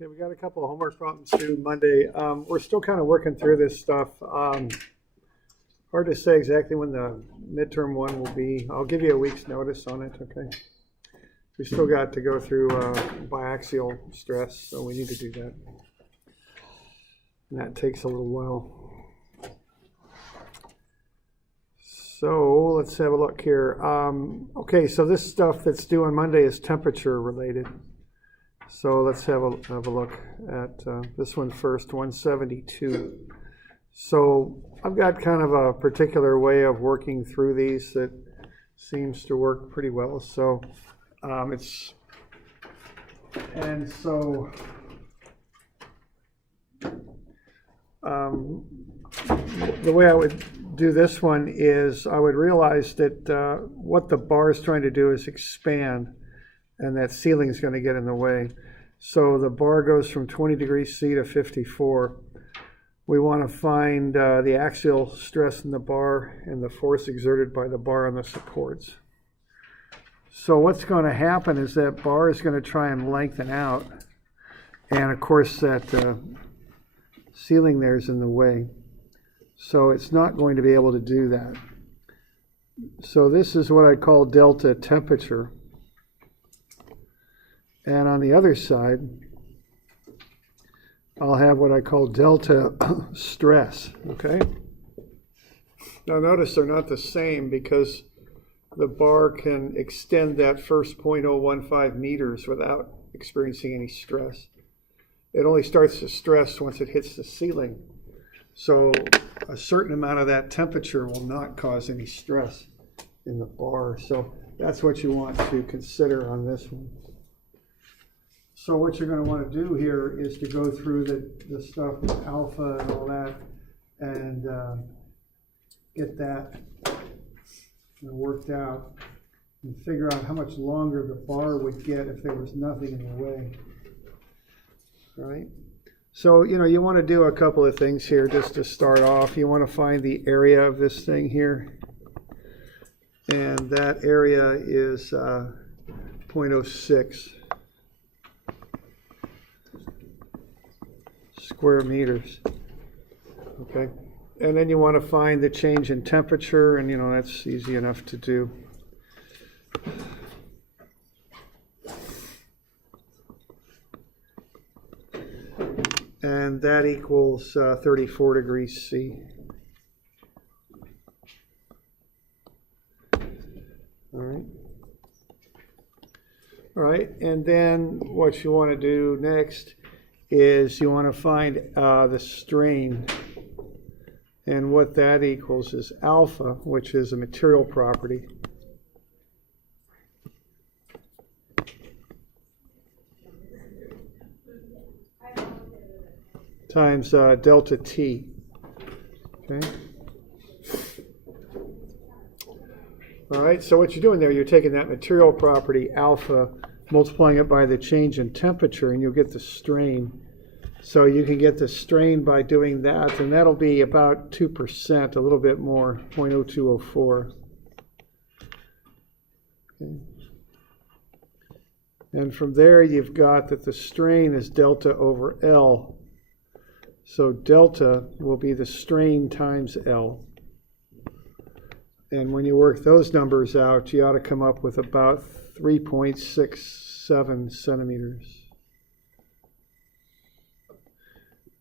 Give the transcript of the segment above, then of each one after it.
Okay, we got a couple of homework problems due Monday. We're still kind of working through this stuff. Hard to say exactly when the midterm one will be. I'll give you a week's notice on it, okay? We still got to go through biaxial stress, so we need to do that. And that takes a little while. So let's have a look here. Okay, so this stuff that's due on Monday is temperature related. So let's have a look at this one first, 172. So I've got kind of a particular way of working through these that seems to work pretty well. So the way I would do this one is I would realize that what the bar is trying to do is expand, and that ceiling is going to get in the way. So the bar goes from 20 degrees C to 54. We want to find the axial stress in the bar and the force exerted by the bar on the supports. So what's going to happen is that bar is going to try and lengthen out, and of course that ceiling there is in the way. So it's not going to be able to do that. So this is what I call delta temperature. And on the other side, I'll have what I call delta stress, okay? Now notice they're not the same because the bar can extend that first 0.015 meters without experiencing any stress. It only starts to stress once it hits the ceiling. So a certain amount of that temperature will not cause any stress in the bar. So that's what you want to consider on this one. So what you're going to want to do here is to go through the stuff with alpha and all that and get that worked out and figure out how much longer the bar would get if there was nothing in the way. All right? So, you want to do a couple of things here just to start off. You want to find the area of this thing here. And that area is 0.06 square meters. Okay. And then you want to find the change in temperature, and that's easy enough to do. And that equals 34 degrees C. All right. All right, and then what you want to do next is you want to find the strain. And what that equals is alpha, which is a material property, times delta T. Okay. All right, so what you're doing there, you're taking that material property, alpha, multiplying it by the change in temperature, and you'll get the strain. So you can get the strain by doing that, and that'll be about 2%, a little bit more, 0.0204. Okay. And from there, you've got that the strain is delta over L. So delta will be the strain times L. And when you work those numbers out, you ought to come up with about 3.67 centimeters.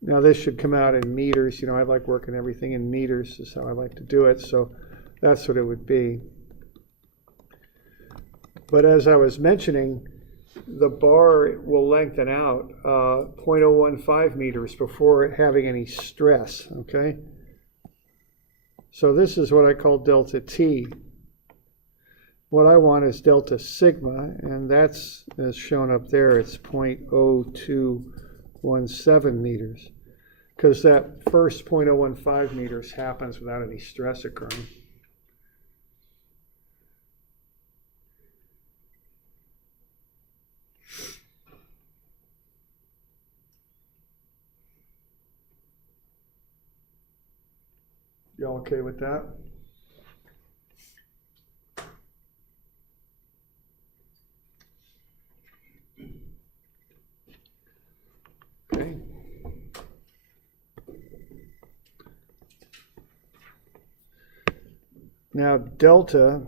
Now this should come out in meters. I like working everything in meters. Is how I like to do it. So that's what it would be. But as I was mentioning, the bar will lengthen out 0.015 meters before having any stress, okay? So this is what I call delta T. What I want is delta sigma, and that's, as shown up there, it's 0.0217 meters, because that first 0.015 meters happens without any stress occurring. Y'all okay with that? Now delta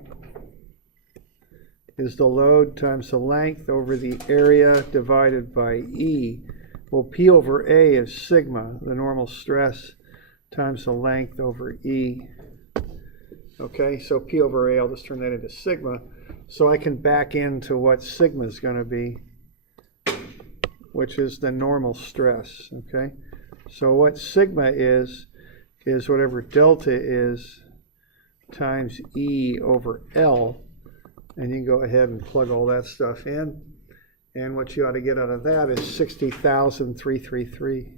is the load times the length over the area divided by E. Well, P over A is sigma, the normal stress, times the length over E. Okay, so P over A, I'll just turn that into sigma. So I can back into what sigma is going to be, which is the normal stress, okay? So what sigma is whatever delta is times E over L, and you can go ahead and plug all that stuff in, and what you ought to get out of that is 60,333.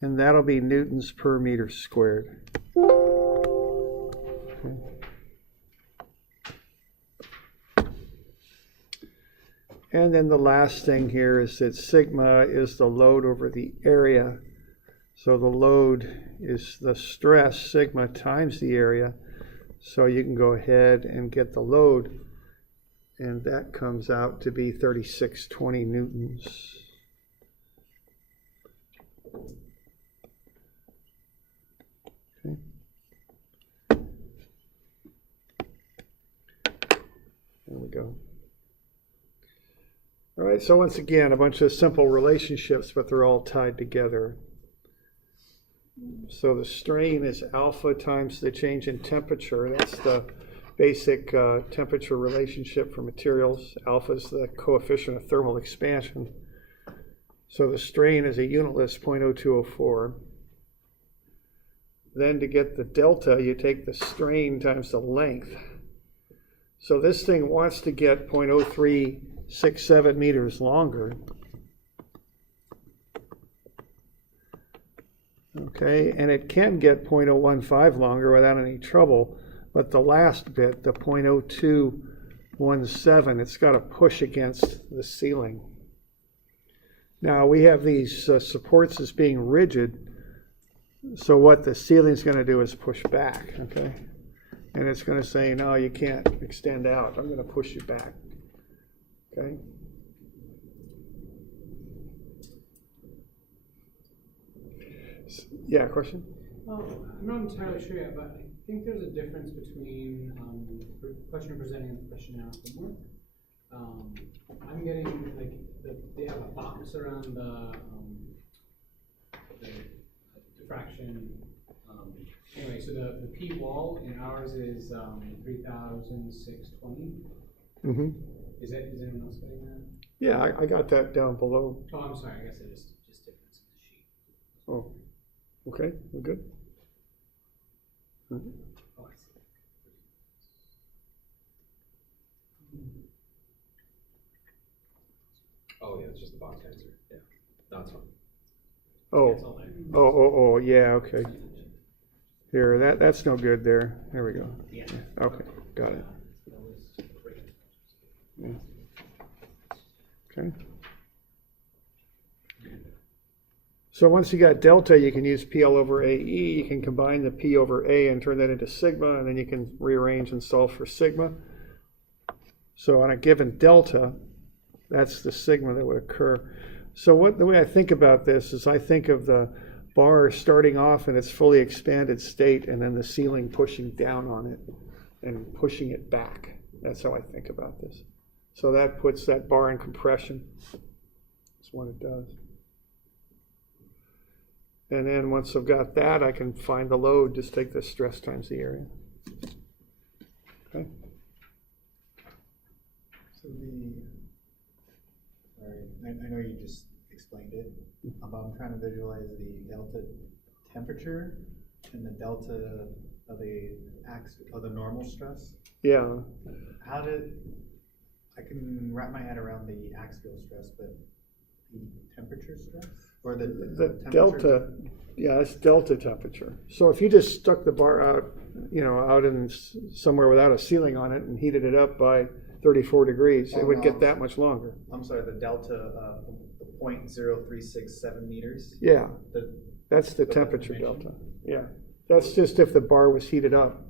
And that'll be newtons per meter squared. Okay. And then the last thing here is that sigma is the load over the area. So the load is the stress, sigma times the area. So you can go ahead and get the load, and that comes out to be 3620 newtons. Okay. There we go. All right, so once again, a bunch of simple relationships, but they're all tied together. So the strain is alpha times the change in temperature. That's the basic temperature relationship for materials. Alpha is the coefficient of thermal expansion. So the strain is a unitless 0.0204. Then to get the delta, you take the strain times the length. So this thing wants to get 0.0367 meters longer. Okay, and it can get 0.015 longer without any trouble, but the last bit, the 0.0217, it's got to push against the ceiling. Now we have these supports as being rigid, so what the ceiling's going to do is push back, okay? And it's going to say, no, you can't extend out. I'm going to push you back, okay? Yeah, question? Well, I'm not entirely sure yet, but I think there's a difference between the question you're presenting and the question you're asking more. I'm getting like they have a box around the diffraction. Anyway, so the P wall in ours is 3,620. Mm-hmm. Is anyone else getting that? Yeah, I got that down below. Oh, I'm sorry. I guess it is just difference in the sheet. Oh, okay, we're good. Mm-hmm. Oh, I see. Oh, yeah, it's just the box answer. Yeah, that's fine. Oh, yeah, okay. Here, that's no good there. There we go. Yeah. Okay, got it. Yeah. Okay. So once you got delta, you can use PL over AE. You can combine the P over A and turn that into sigma, and then you can rearrange and solve for sigma. So on a given delta, that's the sigma that would occur. So the way I think about this is I think of the bar starting off in its fully expanded state and then the ceiling pushing down on it and pushing it back. That's how I think about this. So that puts that bar in compression. That's what it does. And then once I've got that, I can find the load, just take the stress times the area. Okay. So I know you just explained it, but I'm trying to visualize the delta temperature and the delta of the normal stress. Yeah. I can wrap my head around the axial stress, but the temperature stress? Or the delta, yeah, it's delta temperature. So if you just stuck the bar out, out in somewhere without a ceiling on it and heated it up by 34 degrees, it would get that much longer. I'm sorry, the delta, 0.0367 meters? Yeah, that's the temperature delta. Yeah, that's just if the bar was heated up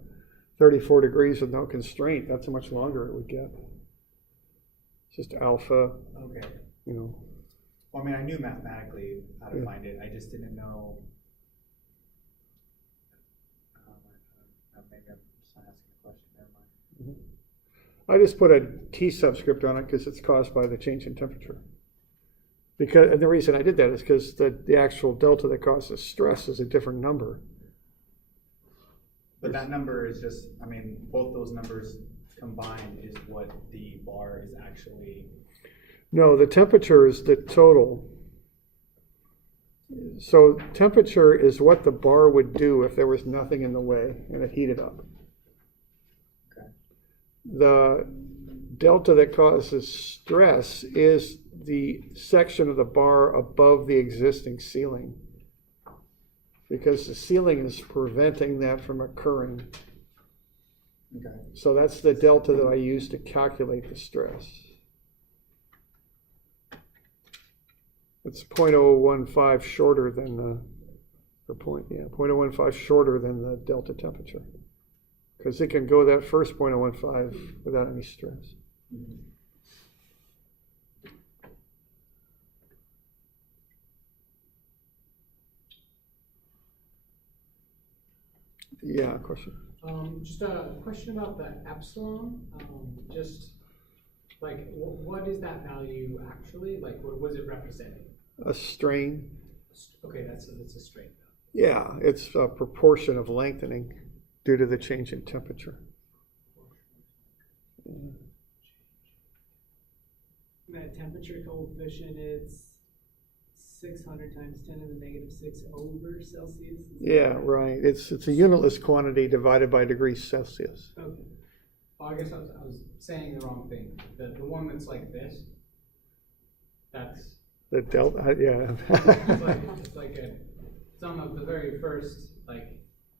34 degrees with no constraint, that's how much longer it would get. Just alpha. Okay. Well, I mean, I knew mathematically how to find it. I just didn't know maybe I'm just not asking a question, never mind. I just put a T subscript on it because it's caused by the change in temperature. Because, and the reason I did that is because the actual delta that causes stress is a different number. But that number is just, I mean, both those numbers combined is what the bar is actually. No, the temperature is the total. So temperature is what the bar would do if there was nothing in the way and it heated up. Okay. The delta that causes stress is the section of the bar above the existing ceiling, because the ceiling is preventing that from occurring. Okay. So that's the delta that I use to calculate the stress. It's 0.015 shorter than the, or 0.015 shorter than the delta temperature, because it can go that first 0.015 without any stress. Mm-hmm. Yeah, question. Just a question about the epsilon. Just like, what is that value actually? Like, what was it representing? A strain. Okay, that's a straight value. Yeah, it's a proportion of lengthening due to the change in temperature. That temperature coefficient, it's 600 times 10 to the negative 6 over Celsius. Yeah, right. It's a unitless quantity divided by degrees Celsius. Okay. Well, I guess I was saying the wrong thing. The one that's like this, that's The delta, yeah. it's on the very first, like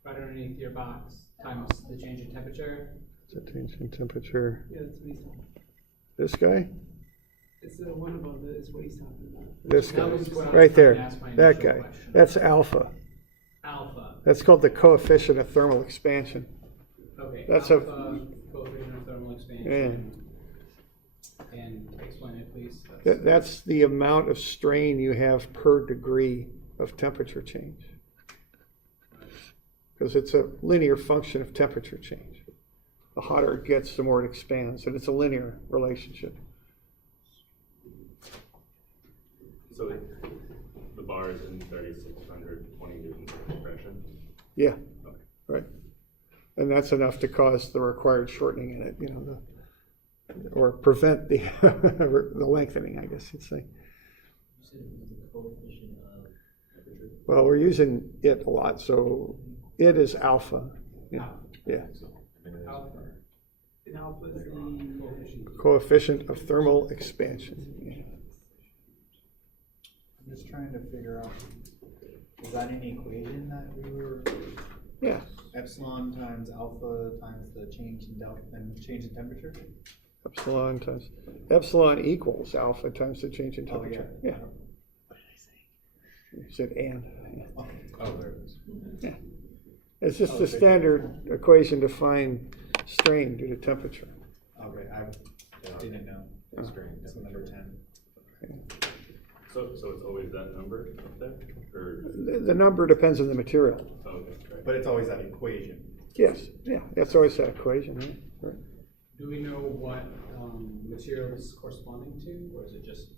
right underneath your box times the change in temperature. The change in temperature. Yeah, that's what he's talking about. This guy? It's the one above it is what he's talking about. This guy. That was what I was Right trying to there. ask my That initial guy. question. That's alpha. Alpha. That's called the coefficient of thermal expansion. Okay. That's alpha, coefficient of thermal expansion. And explain it, please. That's the amount of strain you have per degree of temperature change. Because it's a linear function of temperature change. The hotter it gets, the more it expands, and it's a linear relationship. So the bar is in 3,620 newtons of compression? Yeah, Okay. right. And that's enough to cause the required shortening in it, you know, or prevent the the lengthening, I guess you'd say. Well, we're using it a lot, so it is alpha. Yeah, yeah. Alpha. And alpha is the Coefficient. Coefficient of thermal expansion. Yeah. I'm just trying to figure out, is that an equation that we were, Yeah. epsilon times alpha times the change in delta and change in temperature? Epsilon equals alpha times the change in Oh, temperature. yeah. Yeah. You said and. Yeah. Oh, there it is. Yeah. It's just the standard equation to find strain due to temperature. Okay, I didn't know. That's great. That's number 10. So it's always that number up there? Or, The number depends on the material. oh, okay, right. But it's always that equation. Yes, yeah, that's always that equation, right? Do we know what material this is corresponding to, or is it just?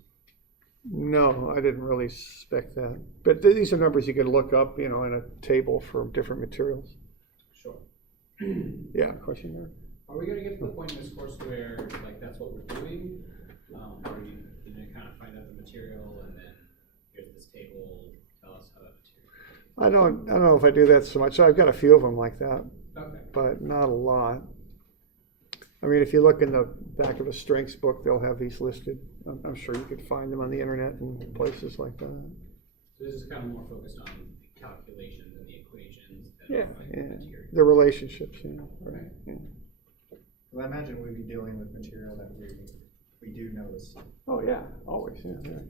No, I didn't really suspect that. But these are numbers you can look up, you know, in a table for different materials. Sure. Yeah, question there? Are we gonna get to the point in this course where, like, that's what we're doing? Or are you gonna kind of find out the material and then here's this table, tell us how that material? I don't know if I do that so much. I've got a few of them like that, Okay. but not a lot. I mean, if you look in the back of a strengths book, they'll have these listed. I'm sure you could find them on the internet and places like that. So this is kind of more focused on the calculations and the equations than Yeah, on, like, yeah. the material. The relationships, you know, right? Right. Yeah. Well, I imagine we'd be dealing with material that we do notice. Oh, yeah, always, yeah, yeah.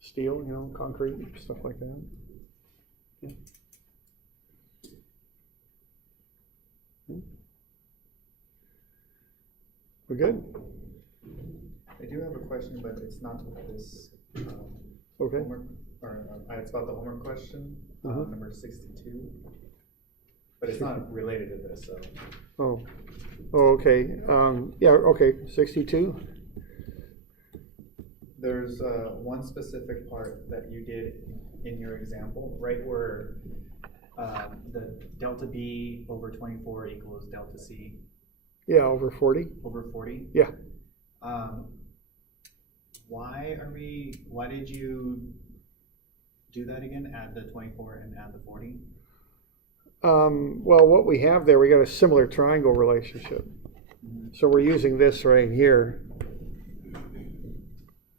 Steel, you know, concrete, stuff like that. Yeah. We're good? I do have a question, but it's not with this Okay. homework, or it's about the homework question, Uh-huh. number 62. but it's not related to this, so. Oh, okay, yeah, okay, 62? There's one specific part that you did in your example, right where the delta B over 24 equals delta C Yeah, over 40? over 40. Yeah. Why did you do that again? Add the 24 and add the 40? Well, what we have there, we got a similar triangle relationship. So we're using this right here.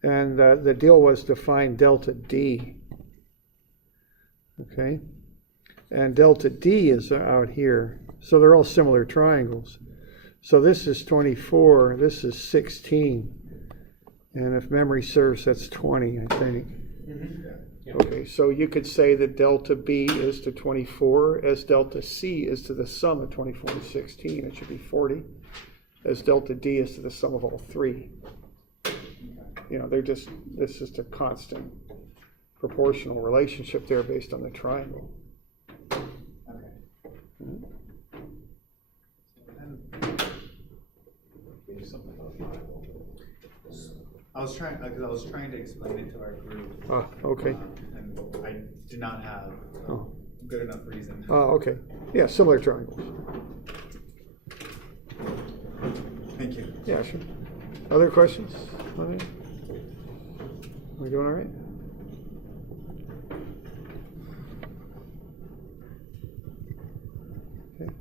And the deal was to find delta D. Okay? And delta D is out here. So they're all similar triangles. So this is 24, this is 16. And if memory serves, that's 20, I think. Yeah. Okay, so you could say that delta B is to 24 as delta C is to the sum of 24 and 16. It should be 40. As delta D is to the sum of all three. You know, this is a constant proportional relationship there based on the triangle. Okay. I was trying to explain it to our group. Okay. And I do not have Oh. good enough reason. Okay. Yeah, similar triangles. Thank you. Yeah, sure. Other questions on it? Are we doing all right? Okay.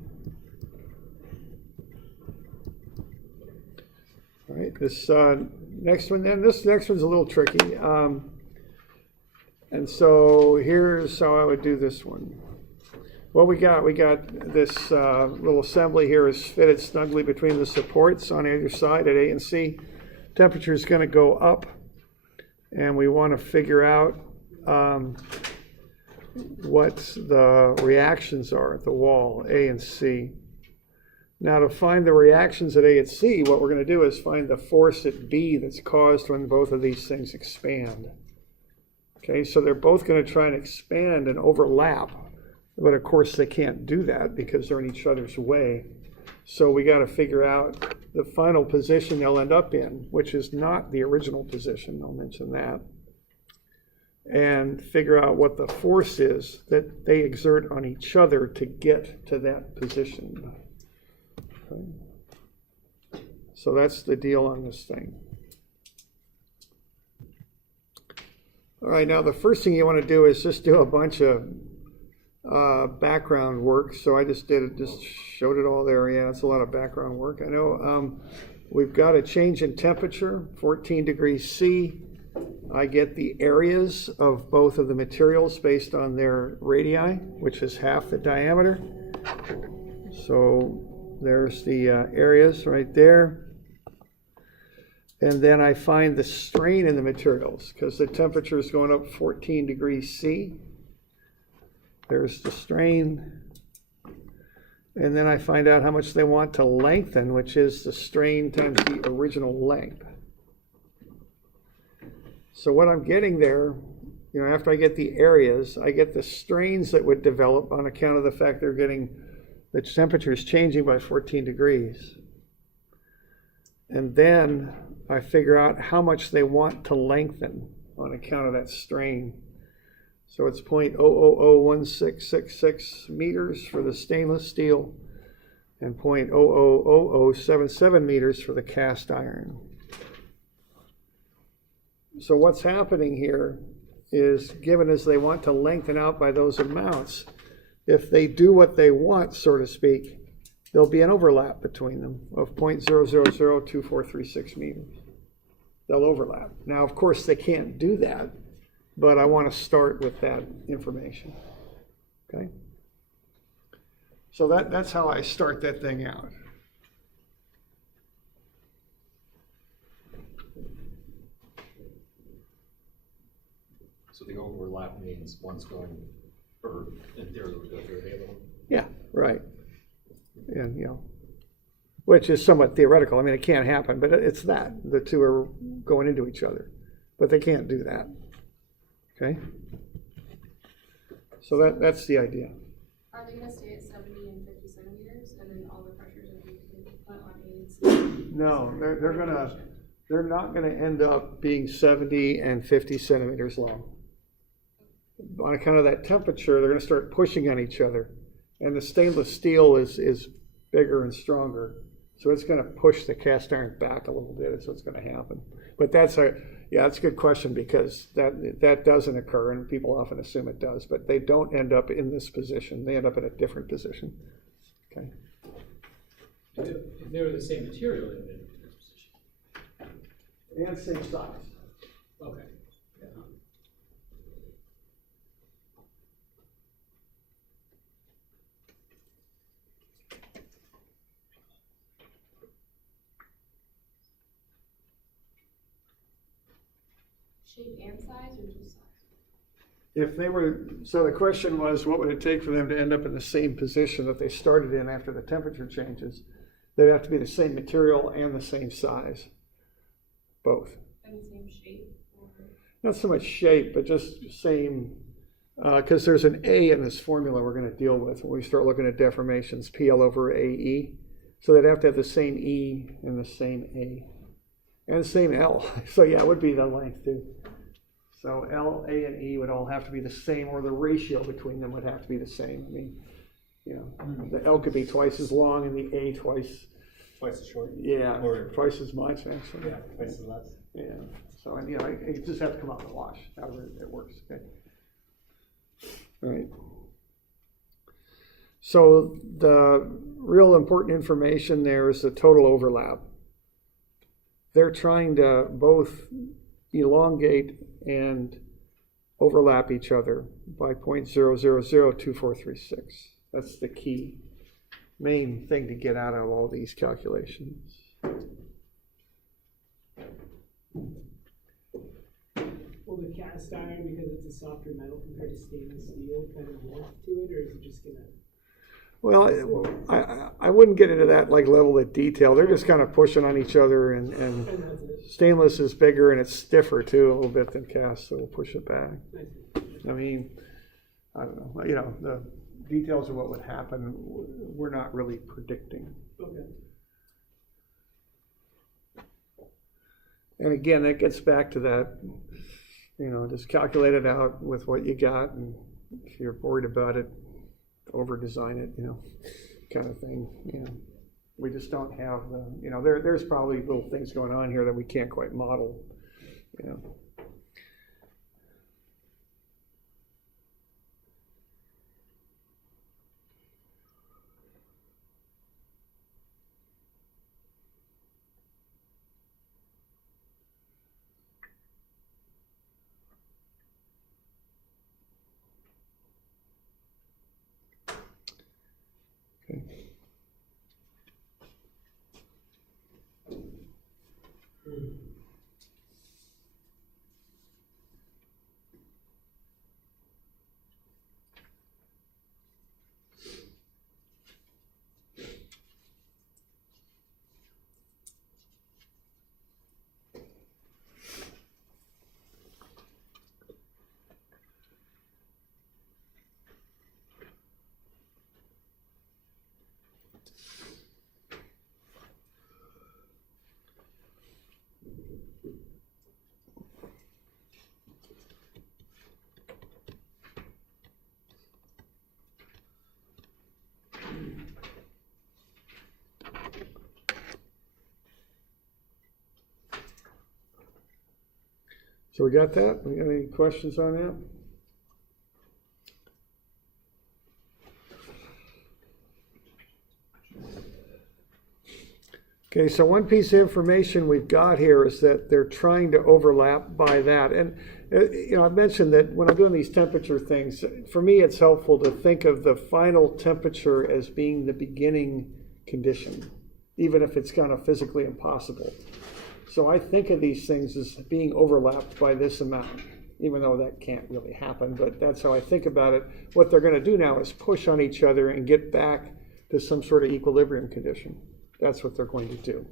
All right, this next one then, this next one's a little tricky. And so here's how I would do this one. What we got this little assembly here is fitted snugly between the supports on either side at A and C. Temperature is going to go up, and we want to figure out what the reactions are at the wall, A and C. Now, to find the reactions at A and C, what we're going to do is find the force at B that's caused when both of these things expand. Okay, so they're both going to try and expand and overlap. But of course they can't do that because they're in each other's way. So we got to figure out the final position they'll end up in, which is not the original position, I'll mention that. And figure out what the force is that they exert on each other to get to that position. Okay. So that's the deal on this thing. All right, now the first thing you want to do is just do a bunch of background work. So I just showed it all there. Yeah, it's a lot of background work. I know we've got a change in temperature, 14 degrees C. I get the areas of both of the materials based on their radii, which is half the diameter. So there's the areas right there. And then I find the strain in the materials because the temperature is going up 14 degrees C. There's the strain. And then I find out how much they want to lengthen, which is the strain times the original length. So what I'm getting there, you know, after I get the areas, I get the strains that would develop on account of the fact they're getting, the temperature is changing by 14 degrees. And then I figure out how much they want to lengthen on account of that strain. So it's 0.0001666 meters for the stainless steel and 0.000077 meters for the cast iron. So what's happening here is, given as they want to lengthen out by those amounts, if they do what they want, so to speak, there'll be an overlap between them of 0.0002436 meters. They'll overlap. Now, of course, they can't do that, but I want to start with that information. Okay? So that's how I start that thing out. So the overlap means one's going, or in theory would go through the other one? Yeah, right. And, you know, which is somewhat theoretical. I mean, it can't happen, but it's that. The two are going into each other, but they can't do that. Okay? So that's the idea. Are they going to stay at 70 and No, they're not gonna end up being 70 and 50 centimeters long. On account of that temperature, they're gonna start pushing on each other. And the stainless steel is bigger and stronger. So it's gonna push the cast iron back a little bit, is what's gonna happen. But that's a good question, because that doesn't occur, and people often assume it does, but they don't end up in this position. They end up in a different position. Okay. If they were the same material, they would be in this position. And same size. Okay. Yeah. Shape and size or just size? If they were, so the question was, what would it take for them to end up in the same position that they started in after the temperature changes? They'd have to be the same material and the same size, both. And the same shape? Or... Not so much shape, but just same, because there's an A in this formula we're going to deal with when we start looking at deformations, PL over AE. So they'd have to have the same E and the same A and the same L. So yeah, it would be the length too. So L, A, and E would all have to be the same, or the ratio between them would have to be the same. I mean, you know, the L could be twice as long and the A twice Twice as short? Yeah, Or twice as much actually. yeah, twice as less. Yeah. So, and you know, it just have to come out in the wash, however it works. Okay. All right. So the real important information there is the total overlap. They're trying to both elongate and overlap each other by 0.0002436. That's the key main thing to get out of all these calculations. Will the cast iron, because it's a softer metal compared to stainless steel, kind of morph to it, or is it just gonna? Well, I wouldn't get into that like level of detail. They're just kind of pushing on each other, and And that's it. stainless is bigger and it's stiffer too a little bit than cast, so we'll push it back. I mean, I don't know. You know, the details of what would happen, we're not really predicting. Okay. And again, that gets back to that, you know, just calculate it out with what you got, and if you're worried about it, over design it, you know, kind of thing. You know, we just don't have the, you know, there's probably little things going on here that we can't quite model, you know. So we got that? We got any questions on that? Okay, so one piece of information we've got here is that they're trying to overlap by that. And, you know, I've mentioned that when I'm doing these temperature things, for me it's helpful to think of the final temperature as being the beginning condition, even if it's kind of physically impossible. So I think of these things as being overlapped by this amount, even though that can't really happen, but that's how I think about it. What they're going to do now is push on each other and get back to some sort of equilibrium condition. That's what they're going to do.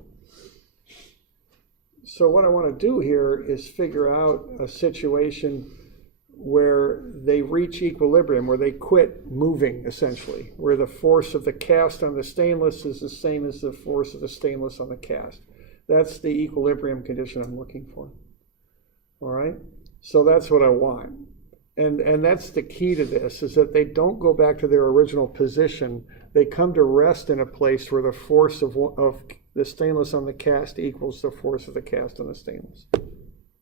So what I want to do here is figure out a situation where they reach equilibrium, where they quit moving, essentially, where the force of the cast on the stainless is the same as the force of the stainless on the cast. That's the equilibrium condition I'm looking for. All right? So that's what I want. And that's the key to this, is that they don't go back to their original position. They come to rest in a place where the force of the stainless on the cast equals the force of the cast on the stainless.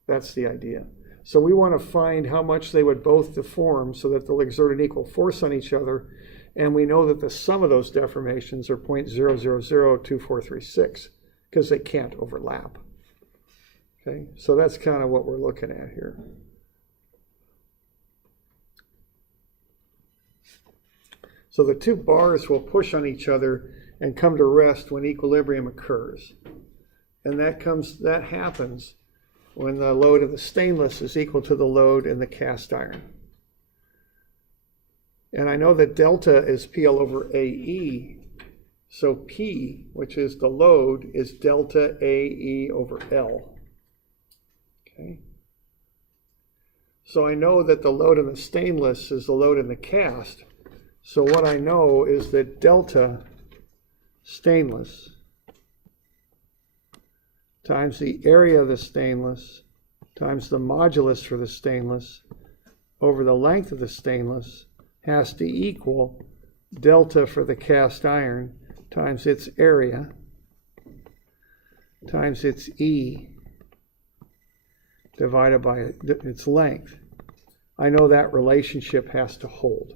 That's the idea. So we want to find how much they would both deform so that they'll exert an equal force on each other. And we know that the sum of those deformations are 0.0002436 because they can't overlap. Okay, so that's kind of what we're looking at here. So the two bars will push on each other and come to rest when equilibrium occurs. And that happens when the load of the stainless is equal to the load in the cast iron. And I know that delta is PL over AE. So P, which is the load, is delta AE over L. Okay. So I know that the load in the stainless is the load in the cast. So what I know is that delta stainless times the area of the stainless times the modulus for the stainless over the length of the stainless has to equal delta for the cast iron times its area times its E divided by its length. I know that relationship has to hold.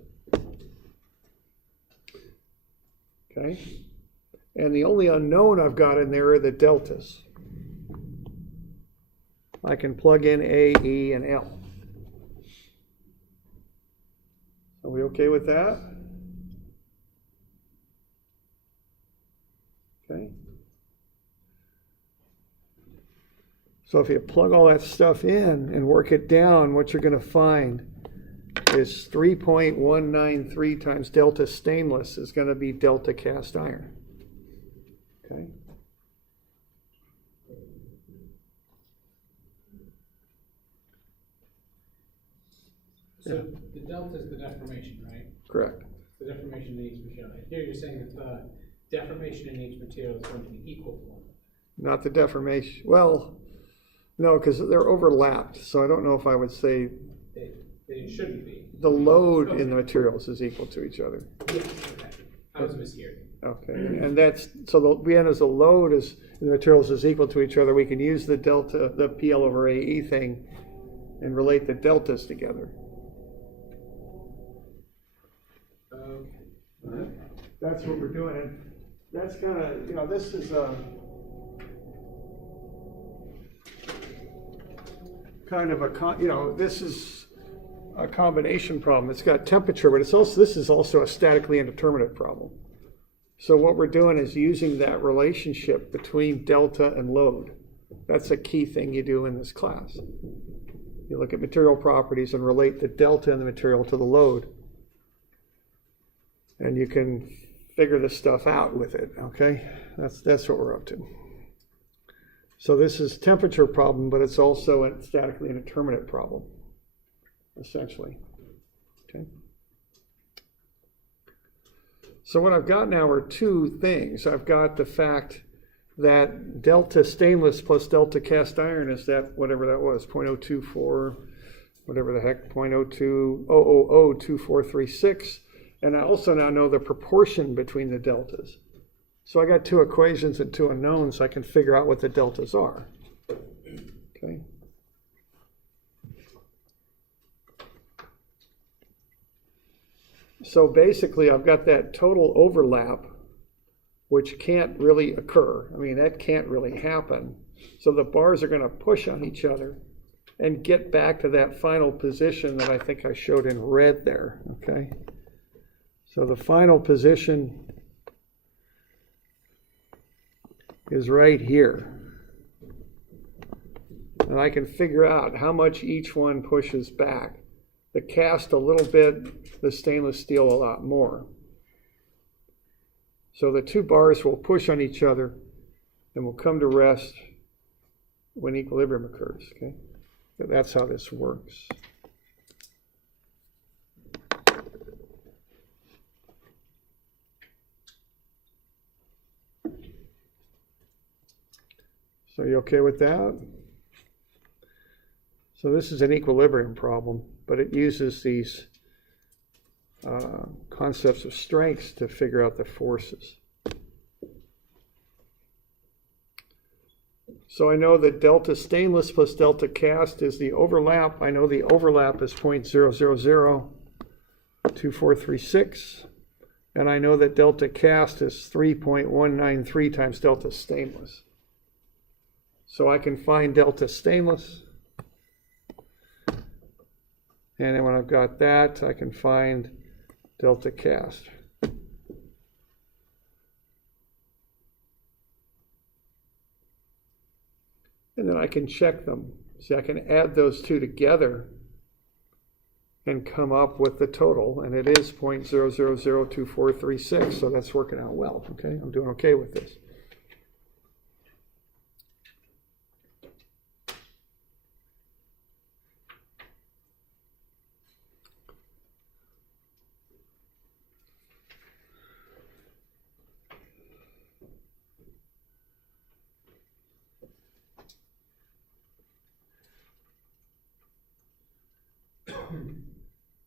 Okay? And the only unknown I've got in there are the deltas. I can plug in A, E, and L. Are we okay with that? Okay. So if you plug all that stuff in and work it down, what you're going to find is 3.193 times delta stainless is going to be delta cast iron. Okay. So the delta is the deformation, right? Correct. The deformation in each material. Here you're saying that the deformation in each material is going to be equal to one. Not the deformation. Well, no, because they're overlapped. So I don't know if I would say They shouldn't be. the load in the materials is equal to each other. Yes, okay. I was mishearing. Okay, and that's, so the end as the load is, in the materials is equal to each other, we can use the delta, the PL over AE thing and relate the deltas together. Okay. That's what we're doing, and that's kind of, this is a kind of a, this is a combination problem. It's got temperature, but this is also a statically indeterminate problem. So what we're doing is using that relationship between delta and load. That's a key thing you do in this class. You look at material properties and relate the delta in the material to the load. And you can figure this stuff out with it, okay? That's what we're up to. So this is temperature problem, but it's also a statically indeterminate problem, essentially, okay? So what I've got now are two things. I've got the fact that delta stainless plus delta cast iron is that, whatever that was, 0.024, whatever the heck, 0.020002436. And I also now know the proportion between the deltas. So I got two equations and two unknowns, so I can figure out what the deltas are. Okay. So basically, I've got that total overlap, which can't really occur. I mean, that can't really happen. So the bars are going to push on each other and get back to that final position that I think I showed in red there, okay? So the final position is right here. And I can figure out how much each one pushes back. The cast a little bit, the stainless steel a lot more. So the two bars will push on each other and will come to rest when equilibrium occurs, okay? That's how this works. So you okay with that? So this is an equilibrium problem, but it uses these concepts of strengths to figure out the forces. So I know that delta stainless plus delta cast is the overlap. I know the overlap is 0.0002436. And I know that delta cast is 3.193 times delta stainless. So I can find delta stainless. And then when I've got that, I can find delta cast. And then I can check them. See, I can add those two together and come up with the total, and it is 0.0002436, so that's working out well, okay? I'm doing okay with this.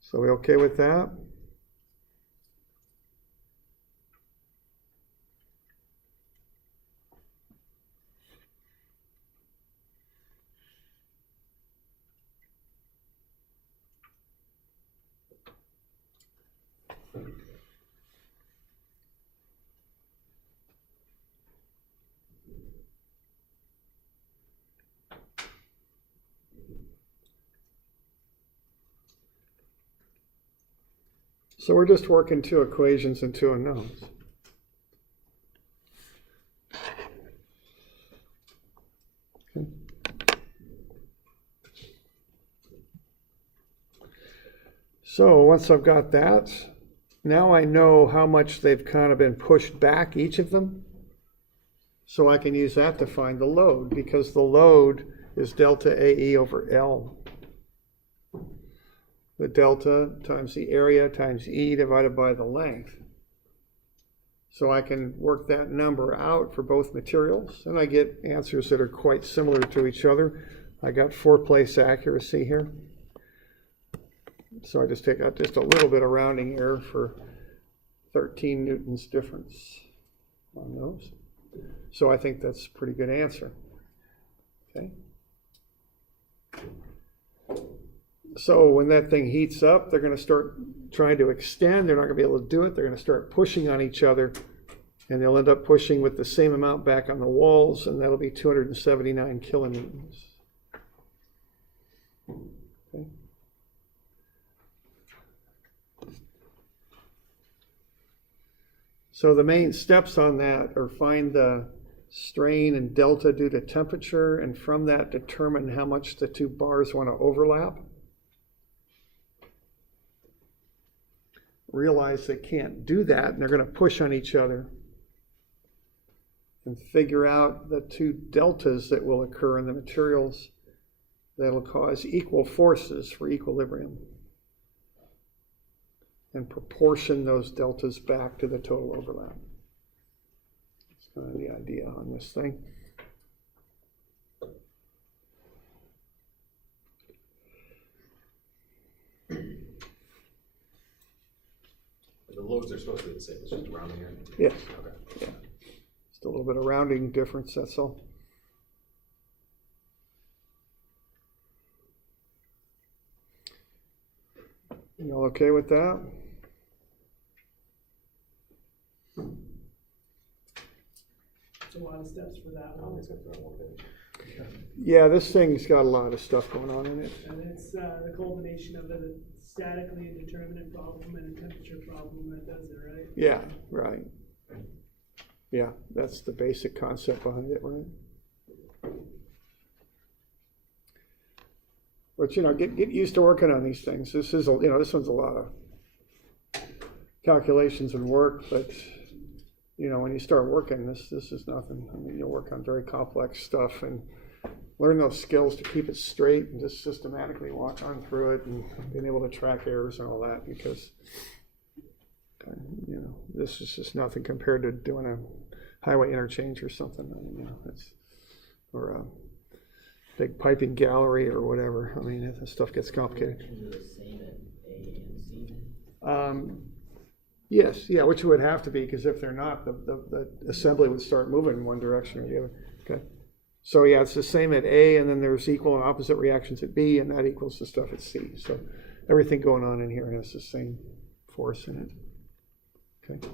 So we okay with that? So we're just working two equations and two unknowns. Okay. So once I've got that, now I know how much they've kind of been pushed back, each of them. So I can use that to find the load, because the load is delta AE over L. The delta times the area times E divided by the length. So I can work that number out for both materials, and I get answers that are quite similar to each other. I got 4-place accuracy here. So I just take out just a little bit of rounding error for 13 newtons difference on those. So I think that's a pretty good answer. Okay. So when that thing heats up, they're going to start trying to extend. They're not going to be able to do it. They're going to start pushing on each other, and they'll end up pushing with the same amount back on the walls, and that'll be 279 kilonewtons. Okay. So the main steps on that are find the strain and delta due to temperature, and from that determine how much the two bars want to overlap. Realize they can't do that, and they're going to push on each other, and figure out the two deltas that will occur in the materials that will cause equal forces for equilibrium, and proportion those deltas back to the total overlap. That's kind of the idea on this thing. The loads are supposed to be the same, it's just rounding here? Yes. Okay. Yeah. Just a little bit of rounding difference, that's all. You all okay with that? It's a lot of steps for that one. Yeah, this thing's got a lot of stuff going on in it. And it's the culmination of a statically indeterminate problem and a temperature problem that does it, right? Yeah, right. Yeah, that's the basic concept behind it, right? But, you know, get used to working on these things. This is, you know, this one's a lot of calculations and work, but, you know, when you start working, this is nothing. I mean, you'll work on very complex stuff and learn those skills to keep it straight and just systematically walk on through it, and being able to track errors and all that, because, you know, this is just nothing compared to doing a highway interchange or something. I mean, you know, it's or a big piping gallery or whatever. I mean, that stuff gets complicated. Reactions are the same at A and C? Yes, yeah, which would have to be, because if they're not, the assembly would start moving in one direction or the other. Okay. So yeah, it's the same at A, and then there's equal and opposite reactions at B, and that equals the stuff at C. So everything going on in here has the same force in it. Okay.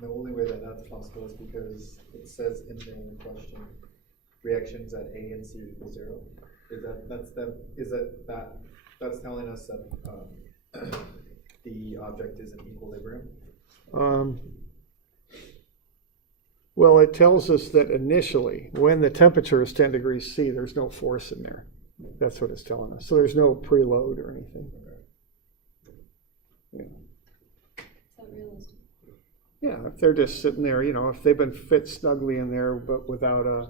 The only way that that's possible is because it says in the question, reactions at A and C equal 0. That's telling us that the object is in equilibrium? Well, it tells us that initially, when the temperature is 10 degrees C, there's no force in there. That's what it's telling us. So there's no preload or anything. Yeah. Is that realistic? Yeah, if they're just sitting there, if they've been fit snugly in there, but without a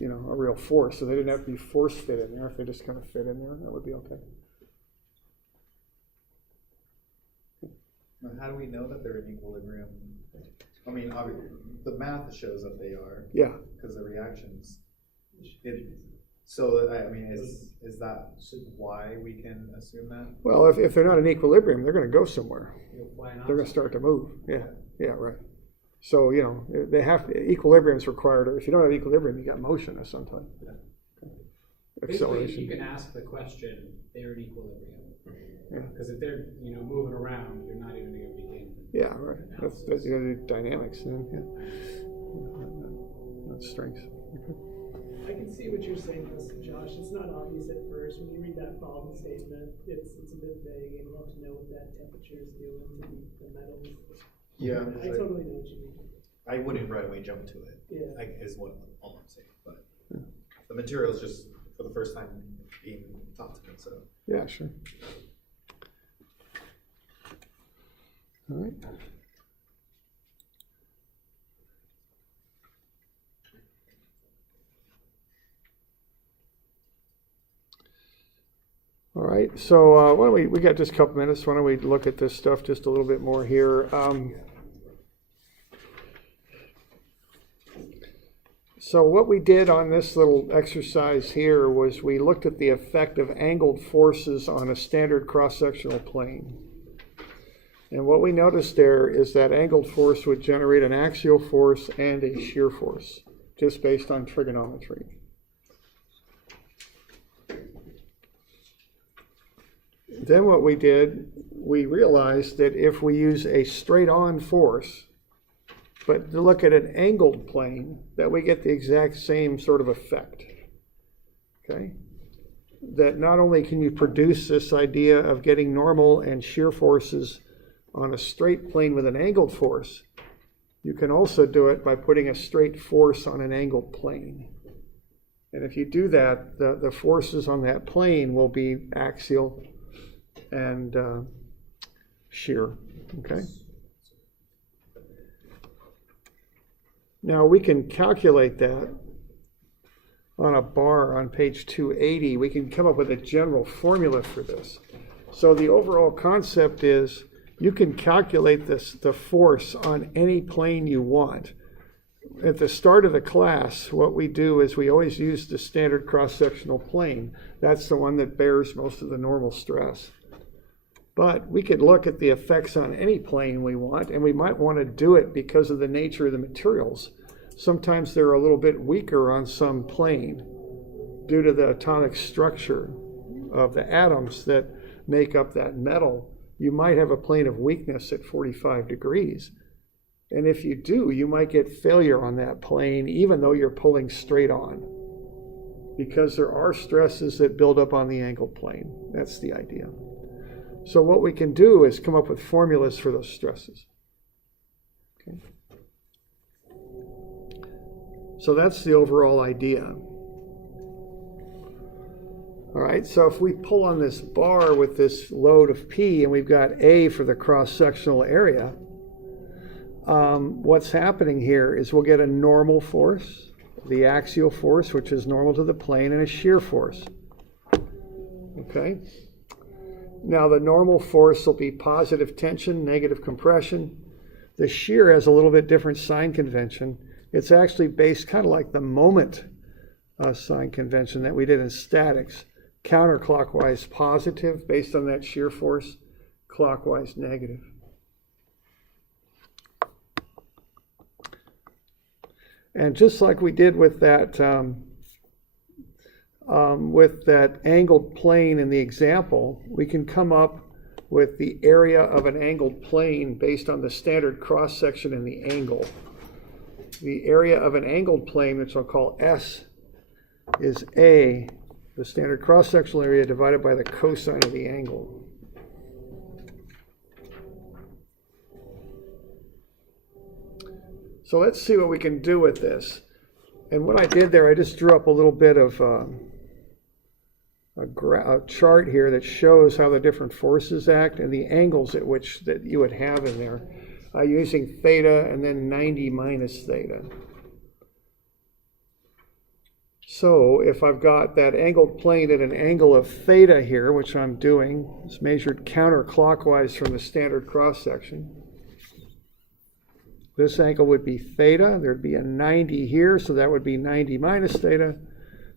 real force, so they didn't have to be force fit in there. If they just kind of fit in there, that would be okay. Now, how do we know that they're in equilibrium? I mean, obviously, the math shows that they are. Yeah. Because the reactions. So, I mean, is that why we can assume that? Well, if they're not in equilibrium, they're going to go somewhere. Why not? They're going to start to move. Yeah, right. So, they have equilibrium is required. If you don't have equilibrium, you got motion of some type. Basically, Acceleration. you can ask the question, they're in equilibrium. Yeah. Because if they're, moving around, you're not even going to begin. Yeah, right. That's you got to do dynamics then. Yeah. That's strength. Okay. I can see what you're saying, Josh. It's not obvious at first. When you read that problem statement, it's a bit vague, and you have to know what that temperature is doing to the metals. Yeah. I totally know what you mean. I wouldn't right away jump to it. Yeah. Is what all I'm saying. But the material is just for the first time being taught to me. So Yeah, sure. All right. All right, so why don't we got just a couple minutes, why don't we look at this stuff just a little bit more here. So what we did on this little exercise here was we looked at the effect of angled forces on a standard cross-sectional plane. And what we noticed there is that angled force would generate an axial force and a shear force, just based on trigonometry. Then what we did, we realized that if we use a straight-on force, but to look at an angled plane, that we get the exact same sort of effect. Okay? That not only can you produce this idea of getting normal and shear forces on a straight plane with an angled force, you can also do it by putting a straight force on an angled plane. And if you do that, the forces on that plane will be axial and shear. Okay? Now we can calculate that on a bar on page 280. We can come up with a general formula for this. So the overall concept is you can calculate the force on any plane you want. At the start of the class, what we do is we always use the standard cross-sectional plane. That's the one that bears most of the normal stress. But we could look at the effects on any plane we want, and we might want to do it because of the nature of the materials. Sometimes they're a little bit weaker on some plane due to the atomic structure of the atoms that make up that metal. You might have a plane of weakness at 45 degrees. And if you do, you might get failure on that plane even though you're pulling straight on, because there are stresses that build up on the angled plane. That's the idea. So what we can do is come up with formulas for those stresses. Okay. So that's the overall idea. All right, so if we pull on this bar with this load of P and we've got A for the cross-sectional area, what's happening here is we'll get a normal force, the axial force, which is normal to the plane, and a shear force. Okay? Now the normal force will be positive tension, negative compression. The shear has a little bit different sign convention. It's actually based kind of like the moment sign convention that we did in statics. Counterclockwise positive based on that shear force, clockwise negative. And just like we did with that angled plane in the example, we can come up with the area of an angled plane based on the standard cross-section and the angle. The area of an angled plane, which I'll call S, is A, the standard cross-sectional area divided by the cosine of the angle. So let's see what we can do with this. And what I did there, I just drew up a little bit of a chart here that shows how the different forces act and the angles at which that you would have in there, using theta and then 90 minus theta. So if I've got that angled plane at an angle of theta here, which I'm doing, it's measured counterclockwise from the standard cross-section. This angle would be theta. There'd be a 90 here, so that would be 90 minus theta.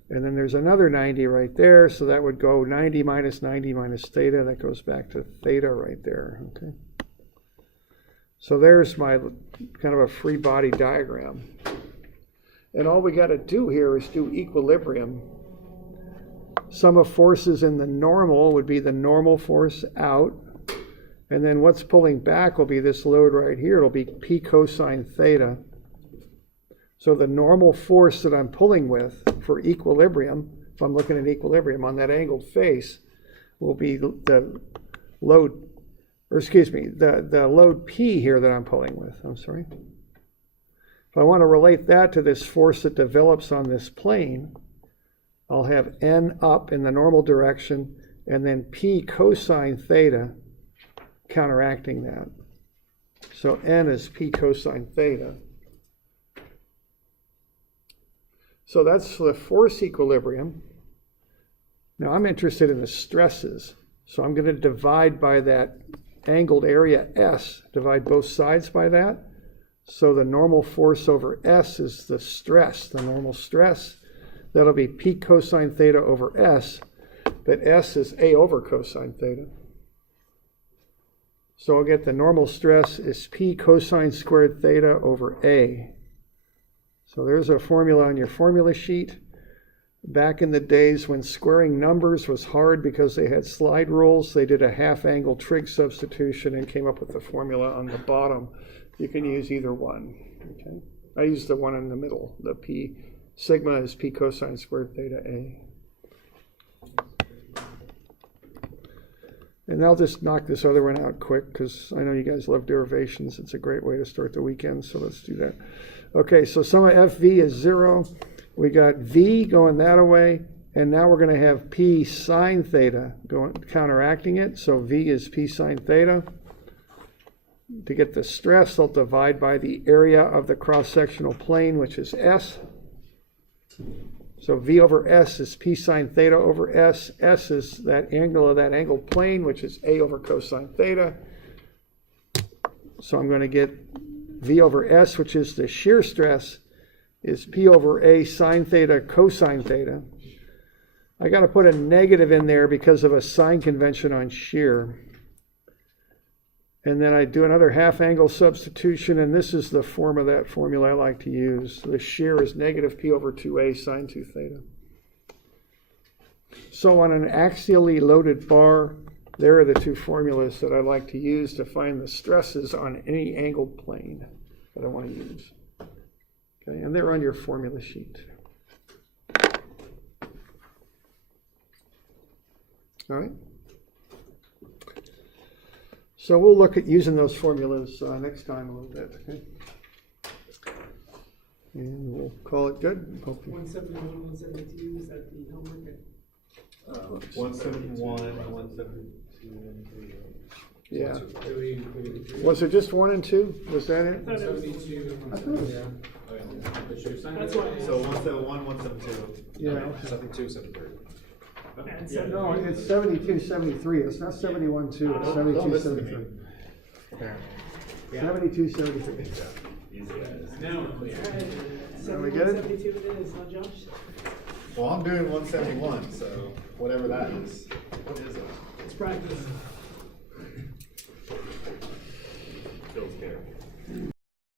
And then there's another 90 right there, so that would go 90 minus theta. That goes back to theta right there, okay? So there's my kind of a free body diagram. And all we got to do here is do equilibrium. Sum of forces in the normal would be the normal force out. And then what's pulling back will be this load right here. It'll be P cosine theta. So the normal force that I'm pulling with for equilibrium, if I'm looking at equilibrium on that angled face, will be the load, or excuse me, the load P here that I'm pulling with. I'm sorry. If I want to relate that to this force that develops on this plane, I'll have N up in the normal direction and then P cosine theta counteracting that. So N is P cosine theta. So that's the force equilibrium. Now I'm interested in the stresses. So I'm going to divide by that angled area S, divide both sides by that. So the normal force over S is the stress, the normal stress. That'll be P cosine theta over S, but S is A over cosine theta. So I'll get the normal stress is P cosine squared theta over A. So there's a formula on your formula sheet. Back in the days when squaring numbers was hard because they had slide rules, they did a half-angle trig substitution and came up with the formula on the bottom. You can use either one. Okay? I use the one in the middle. The P sigma is P cosine squared theta A. And I'll just knock this other one out quick because I know you guys love derivations. It's a great way to start the weekend, so let's do that. Okay, so sum of FV is 0. We got V going that away, and now we're going to have P sine theta going counteracting it. So V is P sine theta. To get the stress, I'll divide by the area of the cross-sectional plane, which is S. So V over S is P sine theta over S. S is that angle of that angled plane, which is A over cosine theta. So I'm going to get V over S, which is the shear stress, is P over A sine theta cosine theta. I got to put a negative in there because of a sign convention on shear. And then I do another half angle substitution, and this is the form of that formula I like to use. The shear is negative P over 2A sine 2 theta. So on an axially loaded bar, there are the two formulas that I like to use to find the stresses on any angled plane that I want to use. Okay, and they're on your formula sheet. All right. So we'll look at using those formulas next time a little bit, okay? And we'll call it good. 171, 172, is that the homework? 171, 172, and 3. Yeah. Do we include three? Was it just 1 and 2? Was that it? 172 and I thought it was- 173. The shear sign. That's why. So 171, 172. Yeah. 72, 73. And Yeah. No, it's 72, 73. It's not 71, 2. It's 72, 73. 72, 73. Easy guys. Now we're clear. Are we good? 72 it is, huh, Josh? Well, I'm doing 171, so whatever that is. What is it? It's practice.